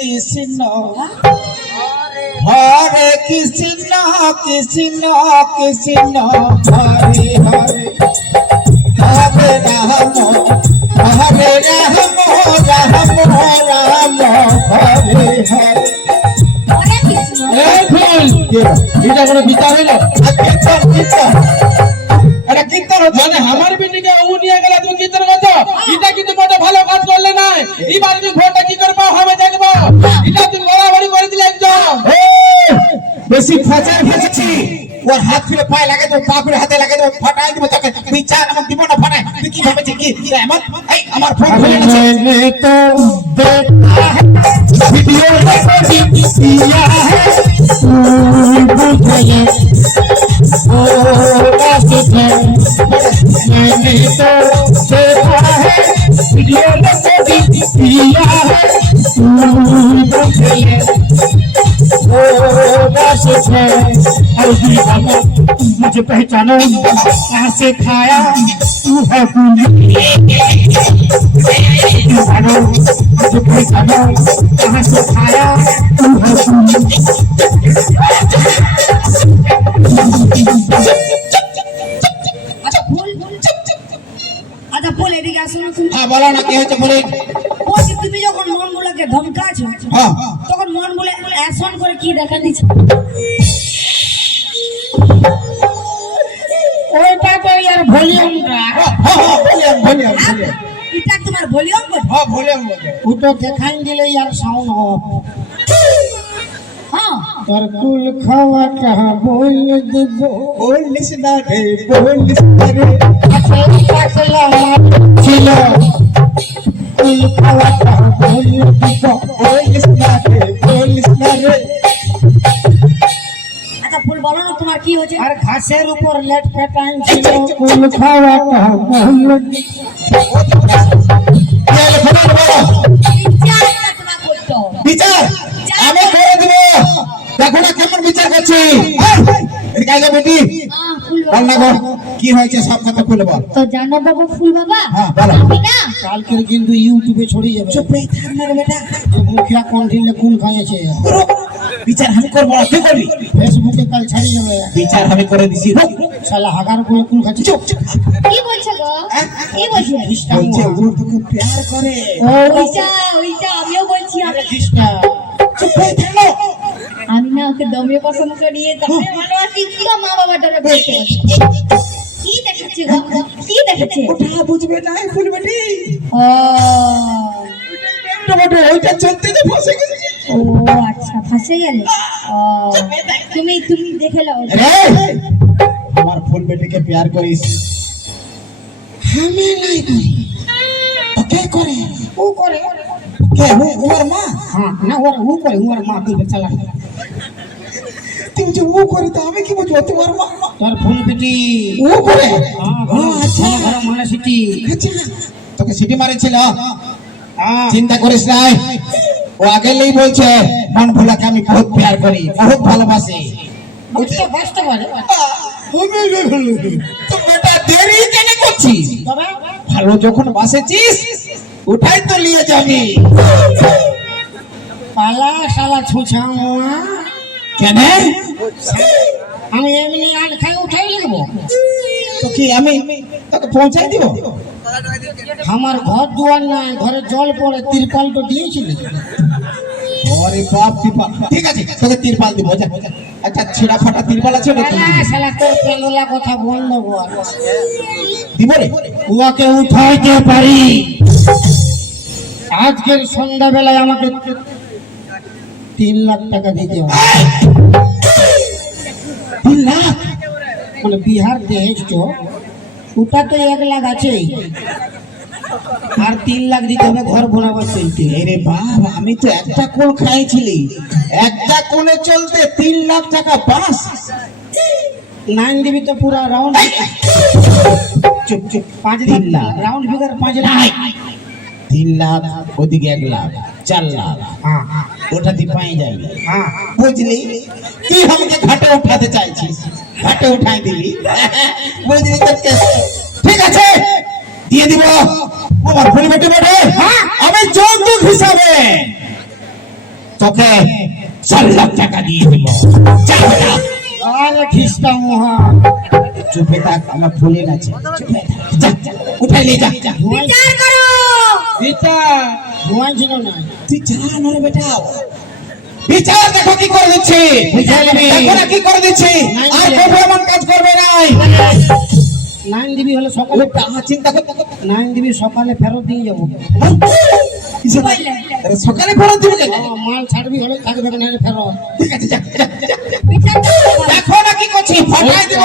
কৃষ্ণ হরে কৃষ্ণ কৃষ্ণ কৃষ্ণ হরে হরে হরে রাম হরে রাম রাম রাম হরে হরে এটা কোনো বিচার হইল? কীর্তন কীর্তন এটা কীর্তন মানে আমার বিটিকে ও নিয়ে গেলে তুমি কীর্তন করছো, এটা কিন্তু মোটে ভালো কাজ করলে না। এবার তুমি ভোটটা কি করবো হবে দেখবো, এটা তুমি বরাবরই করে দিলে একদম। বেশি ফাঁচার ফেঁচেছি ওর হাত ফিরে পায়ে লাগে তো পা ফিরে হাতে লাগে তো ফাটাই দিব তোকে বিচার আমার দিব না ফাটাই তুই কি ভাবছিস কি এমন এই আমার ফোন খুলে গেছে তো देखा है वीडियो रिकॉर्डिंग किया है बुझे ओ रास्ते मैंने तो देखा है वीडियो रिकॉर्डिंग किया है बुझे ओ रास्ते मुझे पहचानो कहाँ से खाया तू है मुझे पहचानो कहाँ से खाया तू है আচ্ছা বলে এদিকে আসো না। হ্যাঁ বলো না কি হয়েছে বলে বলছি তুমি যখন মন গুলাকে ধমকাছো হ্যাঁ তখন মন বলে অ্যাকশন করে কি দেখা দিচ্ছে? ওইটা তো ইয়ার ভলিউমটা। ভলিউম এটা তোমার ভলিউম বল। হ্যাঁ ভলিউম ওটা দেখাই দিলে ইয়ার সাউন্ড অফ। হ্যাঁ তোর কুল খাওয়াটা বল দেব বলিস না রে বলিস না রে আসলা ছিল কুল খাওয়াটা বল দেব বলিস না রে বলিস না রে আচ্ছা ফুল বলো না তোমার কি হয়েছে? আর ঘাসের উপর লেট পেটাই ছিল কুল খাওয়াটা বল বিচারটা তোমার করতে হবে। বিচার আমি করে দেব দেখো না কেমন বিচার করছি এদিকে আয় বেটি ফুল বল না গো কি হয়েছে সব কথা খুলে বল তো জানো বাবু ফুল বাবা হ্যাঁ বলো আমি না কালকে কিন্তু ইউটিউবে ছড়িয়ে যাবে চুপ রে থাক না রে বেটা মুখিয়া কন্টিনিউ কোন খাইছে বিচার আমি করব না তুই করবি ফেসবুকে কাল ছাড়িয়ে যাবে বিচার আমি করে দিছি শালা হাগার বলে কোন খাচ্ছে চুপ চুপ কি বলছো গো? কি বলছো? বলছে ও তোকে প্যার করে ওইটা আমিও বলছি। আমি খ্রিস্টান চুপ রে থাক না আমি না ওকে দমে পছন্দ করি দমে ভালোবাসি তো মা বাবাটারে বলতে কি দেখাচ্ছে গো? কি দেখাচ্ছে? ওটা বুঝবে না ফুল বেটি ও টমেটো ওইটা চলতে তো ফসে গেছে ও আচ্ছা ফাঁসে গেলে ও তুমি দেখে নাও। রে আমার ফুল বেটিকে প্যার করিস আমি নাই করি ওকে করে ও করে কে ওর মা হ্যাঁ না ও করে ওর মা তুই চালা তুমি যে ও করে তো আমি কি বুঝবো তোমার মা তোর ফুল বেটি ও করে হ্যাঁ আচ্ছা ঘর মারা সিটি আচ্ছা তোকে সিটি মারেছিল চিন্তা করিস না ও আগেই বলছে মন ভোলাকে আমি বহুত প্যার করি বহুত ভালোবাসি বুঝতে কষ্ট করে তো বেটা দেরি কেন করছিস ভালো যখন বাসেছিস উঠাই তো নিয়ে যাবি পালা শালা ছুঁছা কেন আমি এমনি আজ খাই উঠাই লিখবো তো কি আমি তোকে পৌঁছাই দিব আমার ঘর দুয়ার নাই ঘরে জল পড়ে তিরপাল তো দিয়েছিলি আরে বাপ তিরপাল ঠিক আছে তোকে তিরপাল দিব যা আচ্ছা ছেঁড়া ফাটা তিরপাল আছে না শালা তোর পেনলা কথা বন্ধ কর দিব রে ওকে উঠাইতে পারি আজকের সন্ধ্যাবেলায় আমাকে 3 লাখ টাকা দিতে হবে 3 লাখ মানে বিহার দেশ ওটা তো 1 লাখ আছে আর 3 লাখ দিতে হবে ঘর বানাবার চলতে আরে বাবা আমি তো একটা কোল খাইছিলি একটা কোলে চলতে 3 লাখ টাকা পাস নাইন দিবি তো পুরা রাউন্ড চুপ চুপ 5 দিন না রাউন্ড ফিগার 5 লাখ 3 লাখ ওদিকে 1 লাখ 4 লাখ হ্যাঁ ওটা দি পাই যাবে হ্যাঁ বুঝলি তুই আমাকে ঘাটে উঠাতে চাইছিস ঘাটে উঠাই দিলি বুঝলি তো ঠিক আছে দিয়ে দিব আমার ফুল বেটে বেটে আমি যৌতুক হিসাবে তোকে 4 লাখ টাকা দিয়ে দিব যা বেটা আরে খ্রিস্টা মহা চুপে থাক আমার ফুলে আছে চুপে থাক যা যা, উঠাই নিয়ে যা বিচার করো। বিচার ঘুমাই ছিল না তুই যা না রে বেটা বিচার দেখো কি করে দিচ্ছি বিচার নেই। দেখো না কি করে দিচ্ছি আর কবু এমন কাজ করবে নাই 9 দিবি হলে ও সকালে টাকা চিন্তা করতে 9 দিবি সকালে ফেরত দিয়ে যাবো সকালে ফেরত দিবে কেন মাল ছাড়বি হলে থাকবে না হলে ফেরত ঠিক আছে যা যা, যা। বিচার করো। দেখো না কি করছি ফাটাই দিব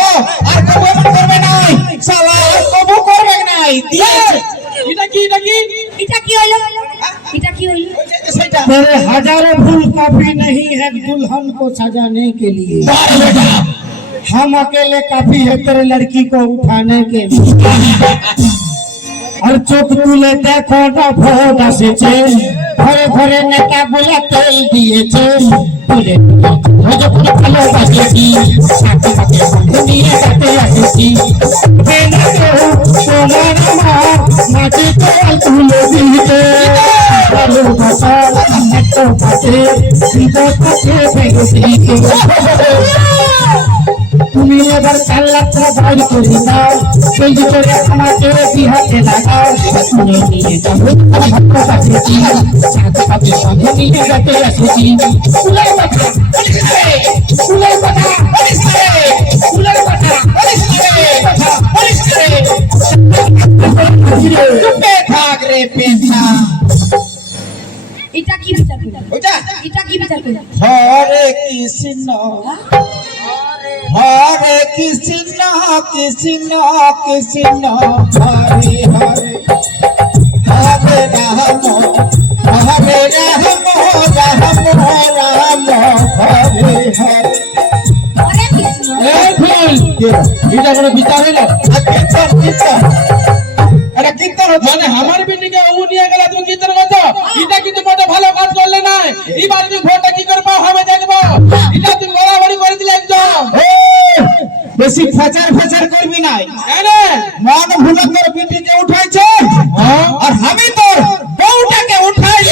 আর কবু এমন করবে নাই শালা আর কবু করবে নাই দিয়েছে এটা কি এটা কি এটা কি হইলো? এটা কি হইলো? সেটা तेरे हजारों फूल काफी नहीं है दुल्हन को सजाने के लिए বাহ বেটা हम अकेले काफी है तेरे लड़की को उठाने के लिए और चोख तुले देखो ना भोट एसेছে ঘরে ঘরে নেতা গুলা তেল দিয়েছে তুলে যখন ভালোবাসেছি সাথে সাথে বন্ধু নিয়ে যেতে আসেছি তোমার আমার মাঝে তেল তুলে দিতে ভালোবাসা এত কাছে হৃদয় কাছে ভেঙে দিতে তুমি এবার 4 লাখ টাকা বাইর করে দাও সেই ভিতরে আমাকে বিহাতে লাগাও শুনে নিয়ে যাবো ভাগ্য কাছেছি সাথে সাথে সঙ্গে নিয়ে যেতে আসেছি ফুলের কথা ফুলের কথা ফুলের কথা চুপে থাক রে পেশা এটা কি বিচার করো? ওটা এটা কি বিচার করো? হরে কৃষ্ণ হরে কৃষ্ণ কৃষ্ণ কৃষ্ণ হরে হরে হরে রাম হরে রাম রাম রাম হরে হরে হরে কৃষ্ণ। এই ফুল এটা কোনো বিচার হইলো কীর্তন কীর্তন এটা কীর্তন হচ্ছে মানে আমার বিটিকে ও নিয়ে গেলে তুমি কীর্তন করছো এটা কিন্তু মোটে ভালো কাজ করলে নাই এবার তুমি ভোটটা কি করে পাও আমি দেখবো এটা তুমি বরাবরই করে দিলে একদম বেশি ফেচার ফেচার করবি নাই কেন মন ভুলে তোর বিটিকে উঠাইছে হ্যাঁ? আর আমি তোর বউটাকে উঠাই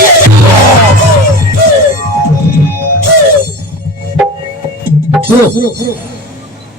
শুরু